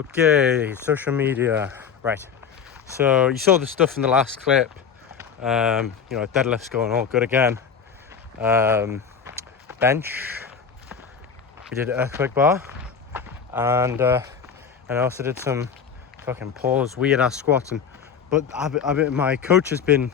Okay, social media. Right. So you saw the stuff in the last clip. Deadlift's going all good again. Bench. We did earthquake bar, and I also did some fucking pause, weird ass squats. But my coach has been,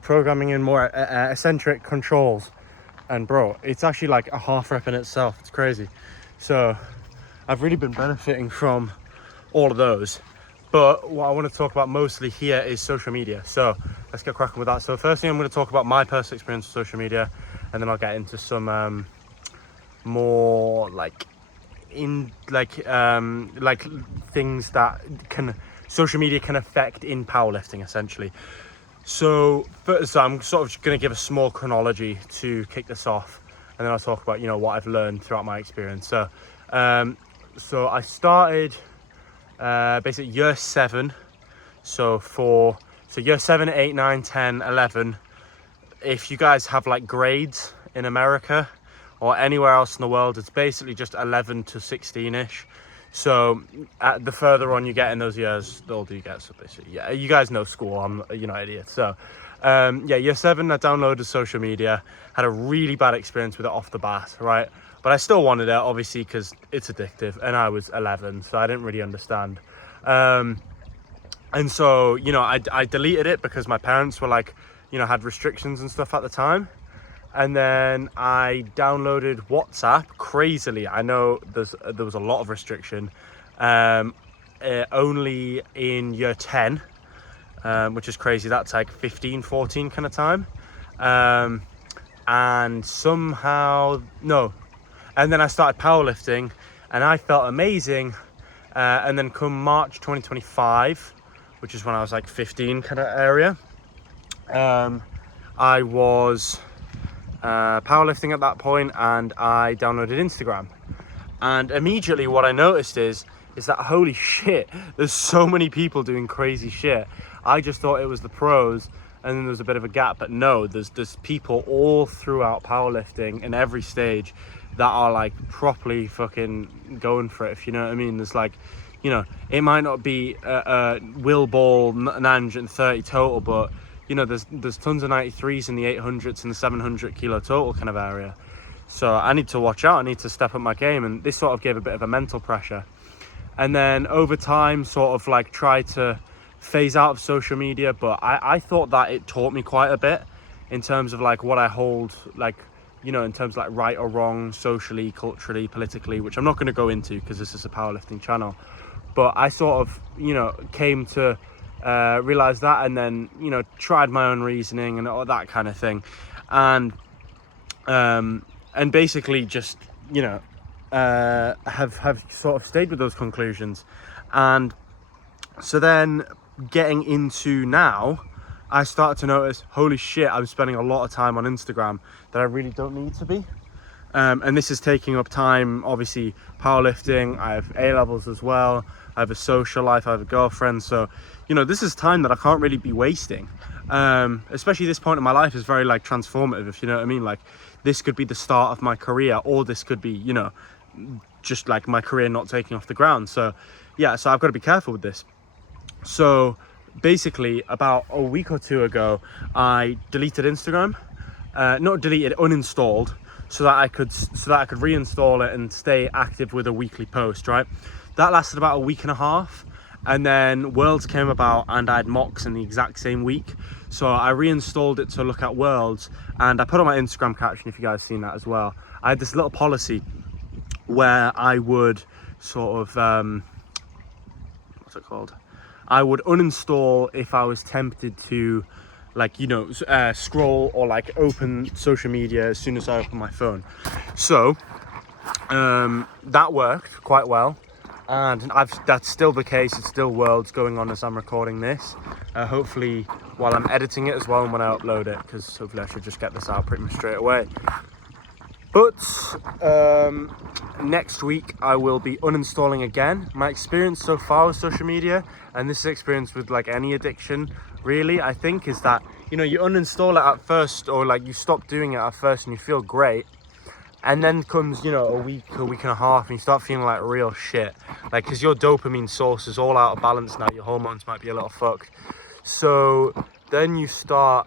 programming in more eccentric controls, and bro, it's actually like a half rep in itself. It's crazy. So I've really been benefiting from all of those. But what I want to talk about mostly here is social media. So let's get cracking with that. So first thing, I'm going to talk about my personal experience with social media, and then I'll get into some more things that social media can affect in powerlifting, essentially. So first, I'm sort of going to give a small chronology to kick this off, and then I'll talk about what I've learned throughout my experience. So I started basically year 7. So year 7, 8, 9, 10, 11. If you guys have like grades in America or anywhere else in the world, it's basically just 11 to 16-ish. So the further on you get in those years, the older you get. So basically, yeah, you guys know school. I'm an idiot. So year 7, I downloaded social media, had a really bad experience with it off the bat, right? But I still wanted it, obviously, because it's addictive, and I was 11, so I didn't really understand. And so, I deleted it because my parents were like, had restrictions and stuff at the time. And then I downloaded WhatsApp, crazily. I know there was a lot of restriction, only in year 10, which is crazy. That's like 15, 14 kind of time. And then I started powerlifting, and I felt amazing. And then come March 2025, which is when I was like 15 kind of area, I was powerlifting at that point, and I downloaded Instagram. And immediately what I noticed is that, holy shit, there's so many people doing crazy shit. I just thought it was the pros, and then there's a bit of a gap. But no, there's people all throughout powerlifting in every stage that are like properly fucking going for it, if you know what I mean. There's like, it might not be a Will Ball 930 total, but there's tons of 93s in the 800s and the 700 kilo total kind of area. So I need to watch out. I need to step up my game, and this sort of gave a bit of a mental pressure. And then over time, sort of like try to phase out of social media, but I thought that it taught me quite a bit in terms of like what I hold, like, in terms of like right or wrong, socially, culturally, politically, which I'm not going to go into because this is a powerlifting channel. But I sort of, came to realize that, and then, tried my own reasoning and all that kind of thing. And basically just, have sort of stayed with those conclusions. And so then getting into now, I started to notice, holy shit, I'm spending a lot of time on Instagram that I really don't need to be. And this is taking up time, obviously, powerlifting. I have A-levels as well. I have a social life. I have a girlfriend. So, this is time that I can't really be wasting. Especially this point in my life is very, like, transformative, if you know what I mean. Like, this could be the start of my career, or this could be, just, like, my career not taking off the ground. So, yeah, so I've got to be careful with this. So basically about a week or two ago, I deleted Instagram, uninstalled, so that I could reinstall it and stay active with a weekly post, right? That lasted about a week and a half, and then Worlds came about, and I had mocks in the exact same week. So I reinstalled it to look at Worlds, and I put on my Instagram caption, if you guys seen that as well. I had this little policy where I would sort of, what's it called? I would uninstall if I was tempted to, like, scroll or like open social media as soon as I open my phone. So that worked quite well, and that's still the case. It's still Worlds going on as I'm recording this. Hopefully while I'm editing it as well, and when I upload it, because hopefully I should just get this out pretty much straight away. But next week I will be uninstalling again. My experience so far with social media, and this experience with like any addiction really, I think, is that you uninstall it at first, or like you stop doing it at first and you feel great, And then comes, you know, a week and a half, and you start feeling like real shit. Like, because your dopamine source is all out of balance now. Your hormones might be a little fucked. So then you start,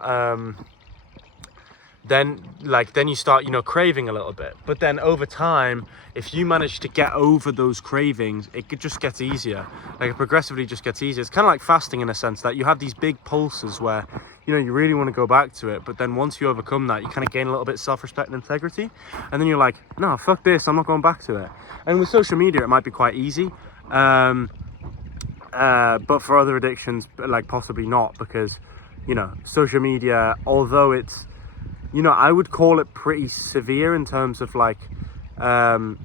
then you start, you know, craving a little bit. But then over time, if you manage to get over those cravings, it just gets easier. Like, it progressively just gets easier. It's kind of like fasting in a sense, that you have these big pulses where, you know, you really want to go back to it, but then once you overcome that, you kind of gain a little bit of self-respect and integrity, and then you're like, no, fuck this, I'm not going back to it. And with social media, it might be quite easy, but for other addictions, like, possibly not, because, you know, social media, although it's, you know, I would call it pretty severe in terms of, like, how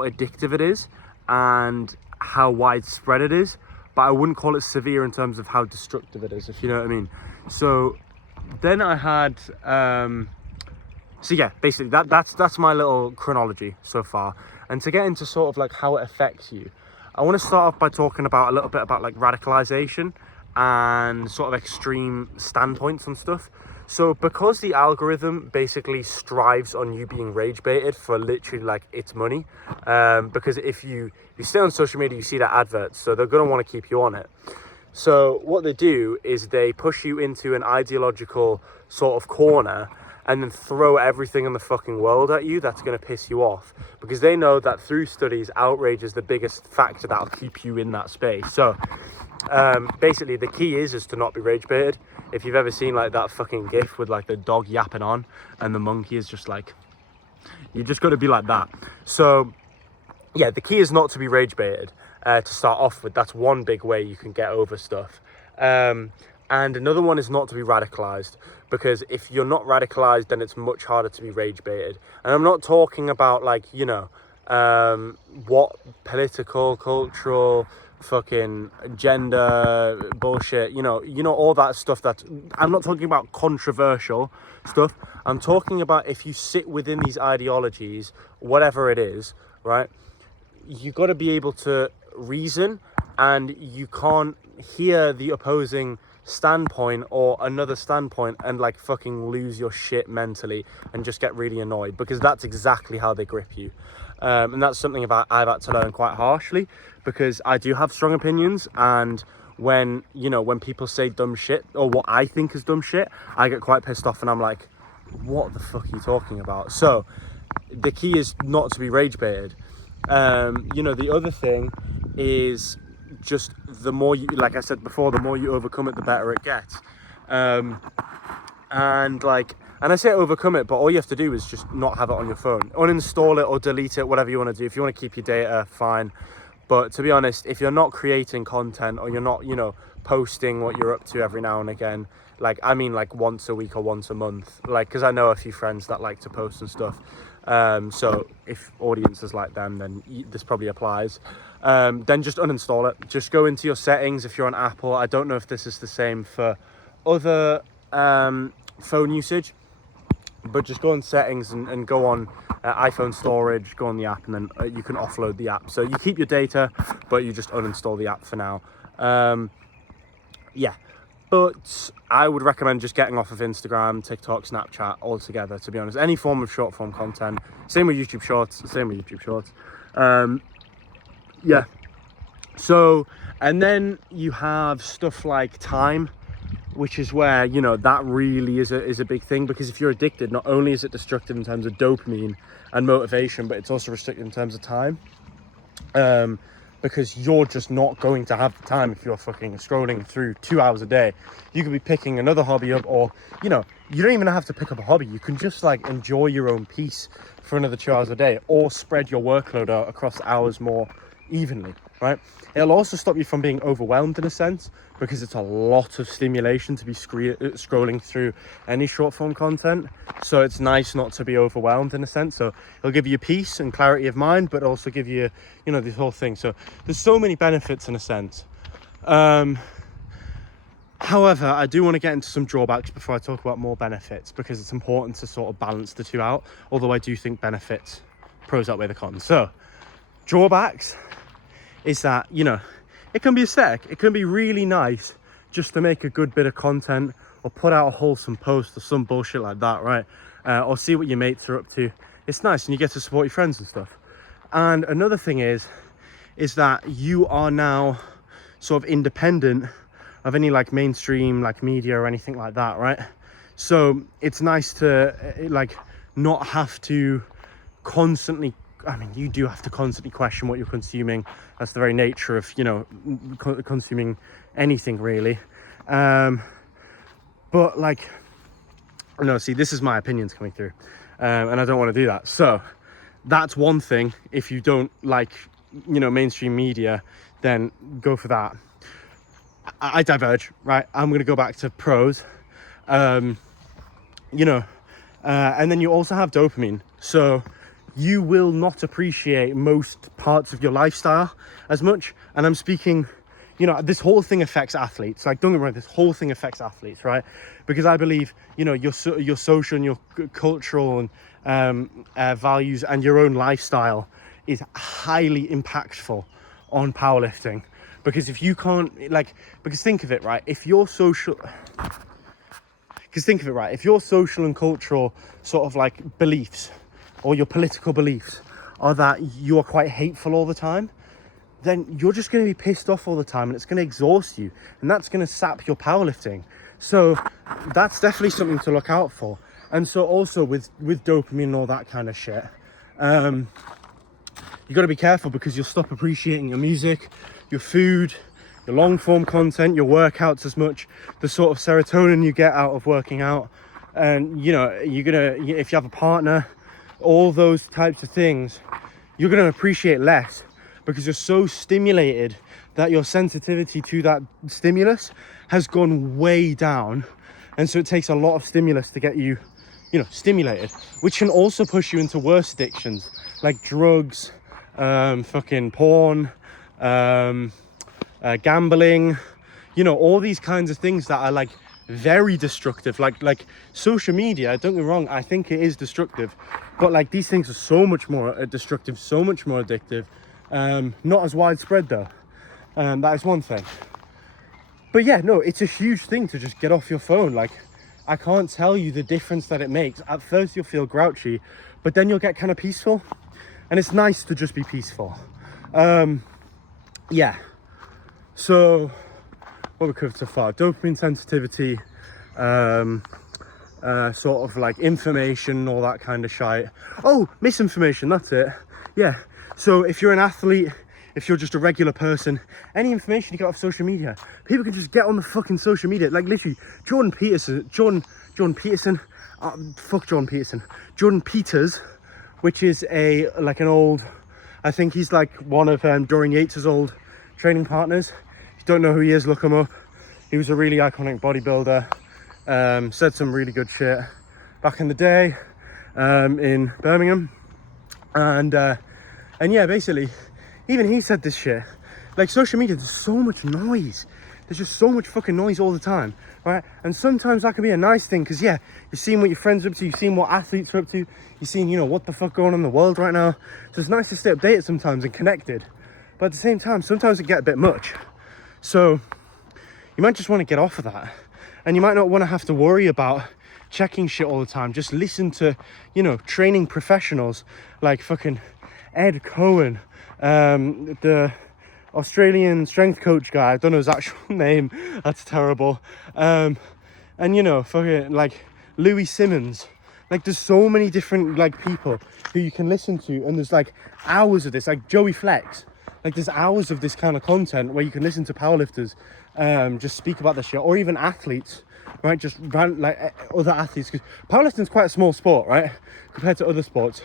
addictive it is and how widespread it is, but I wouldn't call it severe in terms of how destructive it is, if you know what I mean. So then I had, so yeah, basically that's my little chronology so far. And to get into sort of like how it affects you, I want to start off by talking about a little bit about like radicalization and sort of extreme standpoints on stuff. So because the algorithm basically strives on you being rage baited for literally like its money, because if you stay on social media, you see that adverts, so they're going to want to keep you on it. So what they do is they push you into an ideological sort of corner and then throw everything in the fucking world at you that's going to piss you off, because they know that through studies, outrage is the biggest factor that'll keep you in that space. So basically the key is to not be rage baited. If you've ever seen like that fucking gif with like the dog yapping on and the monkey is just like, you just got to be like that. So yeah, the key is not to be rage baited. To start off with, that's one big way you can get over stuff. And another one is not to be radicalized, because if you're not radicalized, then it's much harder to be rage baited. And I'm not talking about like, you know, what political, cultural, fucking gender bullshit, you know, all that stuff. That I'm not talking about controversial stuff. I'm talking about if you sit within these ideologies, whatever it is, right? You got to be able to reason, and you can't hear the opposing standpoint or another standpoint and like fucking lose your shit mentally and just get really annoyed, because that's exactly how they grip you. And that's something I've had to learn quite harshly, because I do have strong opinions, and when, you know, when people say dumb shit or what I think is dumb shit, I get quite pissed off, and I'm like, what the fuck are you talking about? So the key is not to be rage baited. You know, the other thing is just the more you, like I said before, the more you overcome it, the better it gets. And I say overcome it, but all you have to do is just not have it on your phone. Uninstall it or delete it, whatever you want to do. If you want to keep your data, fine. But to be honest, if you're not creating content, or you're not, you know, posting what you're up to every now and again, like, I mean, like once a week or once a month, like, because I know a few friends that like to post and stuff. So if audiences like them, then this probably applies. Then just uninstall it. Just go into your settings if you're on Apple. I don't know if this is the same for other phone usage, but just go on settings and go on iPhone storage, go on the app, and then you can offload the app. So you keep your data, but you just uninstall the app for now. Yeah, but I would recommend just getting off of Instagram, TikTok, Snapchat altogether, to be honest. Any form of short form content. Same with YouTube Shorts. Yeah. So, and then you have stuff like time, which is where, you know, that really is a big thing, because if you're addicted, not only is it destructive in terms of dopamine and motivation, but it's also restricted in terms of time. Because you're just not going to have the time if you're fucking scrolling through 2 hours a day. You could be picking another hobby up, or, you know, you don't even have to pick up a hobby. You can just like enjoy your own peace for another 2 hours a day, or spread your workload out across hours more evenly, right? It'll also stop you from being overwhelmed in a sense, because it's a lot of stimulation to be scrolling through any short form content. So it's nice not to be overwhelmed in a sense. So it'll give you peace and clarity of mind, but also give you, you know, this whole thing. So there's so many benefits in a sense. However, I do want to get into some drawbacks before I talk about more benefits, because it's important to sort of balance the two out. Although I do think benefits, pros outweigh the cons. So drawbacks is that, you know, it can be aesthetic. It can be really nice just to make a good bit of content, or put out a wholesome post or some bullshit like that, right? Or see what your mates are up to. it's nice, and you get to support your friends and stuff. And another thing is that you are now sort of independent of any like mainstream like media or anything like that, right? So it's nice to like not have to constantly, I mean, you do have to constantly question what you're consuming. That's the very nature of, you know, consuming anything really. But like, no, see, this is my opinions coming through, and I don't want to do that. So that's one thing. If you don't like, you know, mainstream media, then go for that. I diverge, right? I'm gonna go back to pros. You know, and then you also have dopamine. So you will not appreciate most parts of your lifestyle as much. And I'm speaking, you know, this whole thing affects athletes. Like, don't get me wrong, this whole thing affects athletes, right? Because I believe, you know, your social and your cultural and values and your own lifestyle is highly impactful on powerlifting. Because if you can't, like, because think of it, right? If your social and cultural sort of like beliefs, or your political beliefs, are that you are quite hateful all the time, then you're just going to be pissed off all the time, and it's going to exhaust you, and that's going to sap your powerlifting. So that's definitely something to look out for. And so also with dopamine and all that kind of shit, you got to be careful, because you'll stop appreciating your music, your food, your long form content, your workouts as much, the sort of serotonin you get out of working out. And you know, if you have a partner, all those types of things, you're going to appreciate less, because you're so stimulated that your sensitivity to that stimulus has gone way down. And so it takes a lot of stimulus to get you, you know, stimulated, which can also push you into worse addictions like drugs, fucking porn, gambling, you know, all these kinds of things that are like very destructive. Like social media, don't get me wrong, I think it is destructive, but like these things are so much more destructive, so much more addictive. Not as widespread though. That is one thing. But yeah, no, it's a huge thing to just get off your phone. Like, I can't tell you the difference that it makes. At first you'll feel grouchy, but then you'll get kind of peaceful, and it's nice to just be peaceful. Yeah, so what we covered so far: dopamine sensitivity, sort of like information, all that kind of shite. Oh, misinformation, that's it. Yeah, so if you're an athlete, if you're just a regular person, any information you get off social media, people can just get on the fucking social media. Like literally, Jordan Peters, which is an old, I think he's like one of Dorian Yates' old training partners. If you don't know who he is, look him up. He was a really iconic bodybuilder. Said some really good shit back in the day in Birmingham. And yeah, basically, even he said this shit. Like, social media, there's so much noise. There's just so much fucking noise all the time, right? And sometimes that can be a nice thing, because yeah, you're seeing what your friends are up to, you're seeing what athletes are up to, you're seeing, you know, what the fuck going on in the world right now. So it's nice to stay updated sometimes and connected. But at the same time, sometimes it get a bit much. So you might just want to get off of that. And you might not want to have to worry about checking shit all the time. Just listen to, you know, training professionals like fucking Ed Cohen, the Australian strength coach guy. I don't know his actual name, that's terrible. And you know, fucking like Louis Simmons. Like, there's so many different like people who you can listen to, and there's like hours of this, like Joey Flex. Like, there's hours of this kind of content where you can listen to powerlifters just speak about this shit, or even athletes, right? Just like other athletes, because powerlifting is quite a small sport, right, compared to other sports.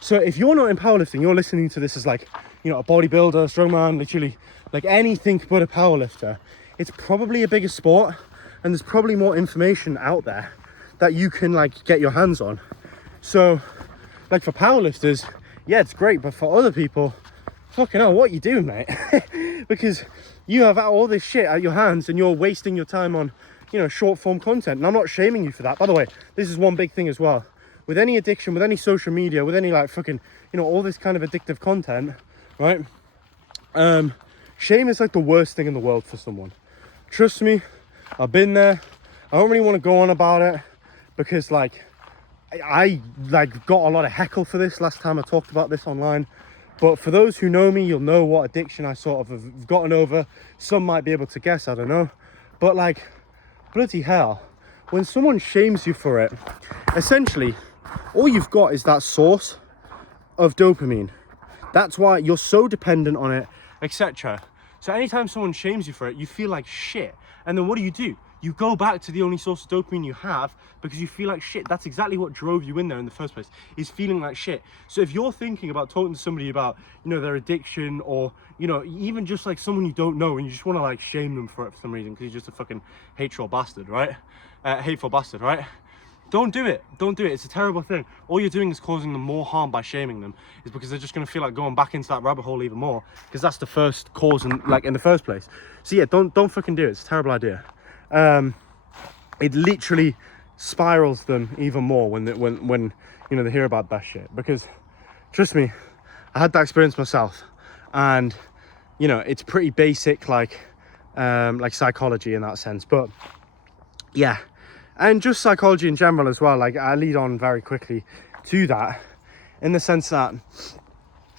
So if you're not in powerlifting, you're listening to this as like, you know, a bodybuilder, strongman, literally like anything but a powerlifter. It's probably a bigger sport, and there's probably more information out there that you can like get your hands on. So like for powerlifters, yeah, it's great, but for other people, fucking hell, what you doing, mate? Because you have all this shit at your hands, and you're wasting your time on, you know, short form content. And I'm not shaming you for that. By the way, this is one big thing as well. With any addiction, with any social media, with any like fucking, you know, all this kind of addictive content, right? Shame is like the worst thing in the world for someone. Trust me, I've been there. I don't really want to go on about it, because like, I like got a lot of heckle for this last time I talked about this online. But for those who know me, you'll know what addiction I sort of have gotten over. Some might be able to guess, I don't know. But like, bloody hell, when someone shames you for it, essentially, all you've got is that source of dopamine. That's why you're so dependent on it, etc. So anytime someone shames you for it, you feel like shit. And then what do? You go back to the only source of dopamine you have because you feel like shit. That's exactly what drove you in there in the first place, is feeling like shit. So if you're thinking about talking to somebody about, you know, their addiction, or, you know, even just like someone you don't know and you just want to like shame them for it for some reason because you're just a fucking hateful bastard, right? Don't do it. Don't do it. It's a terrible thing. All you're doing is causing them more harm by shaming them, is because they're just going to feel like going back into that rabbit hole even more, because that's the first cause in the first place. So yeah, don't fucking do it. It's a terrible idea. It literally spirals them even more when you know, they hear about that shit, because trust me, I had that experience myself, and you know, it's pretty basic like psychology in that sense. But yeah, and just psychology in general as well. Like, I lead on very quickly to that, in the sense that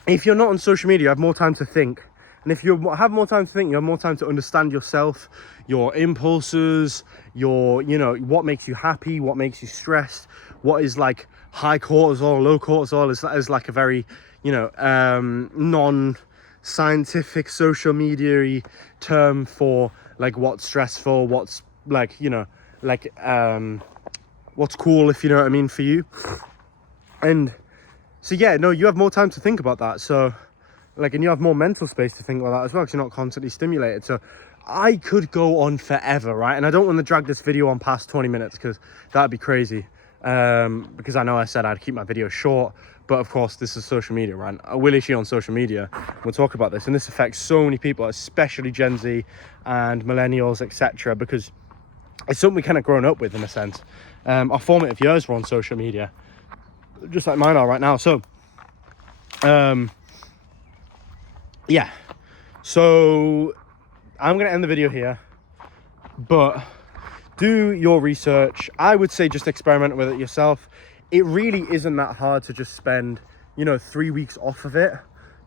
if you're not on social media, you have more time to think. And if you have more time to think, you have more time to understand yourself, your impulses, your, you know, what makes you happy, what makes you stressed, what is like high cortisol, low cortisol, is like a very, you know, non-scientific social media-y term for like what's stressful, what's like, you know, like what's cool, if you know what I mean, for you. And so yeah, no, you have more time to think about that. So like, and you have more mental space to think about that as well, because you're not constantly stimulated. So I could go on forever, right? And I don't want to drag this video on past 20 minutes because that'd be crazy. Because I know I said I'd keep my video short, but of course this is social media, right? I will issue on social media. We'll talk about this, and this affects so many people, especially Gen Z and millennials, etc. Because it's something we kind of grown up with, in a sense. Our formative years were on social media, just like mine are right now. So yeah, so I'm gonna end the video here, but do your research. I would say just experiment with it yourself. It really isn't that hard to just spend, you know, 3 weeks off of it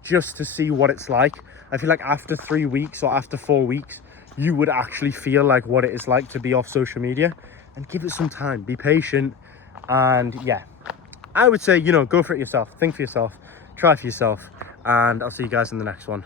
just to see what it's like. I feel like after 3 weeks or after 4 weeks, you would actually feel like what it is like to be off social media. And give it some time, be patient. And yeah, I would say, you know, go for it yourself, think for yourself, try for yourself, and I'll see you guys in the next one.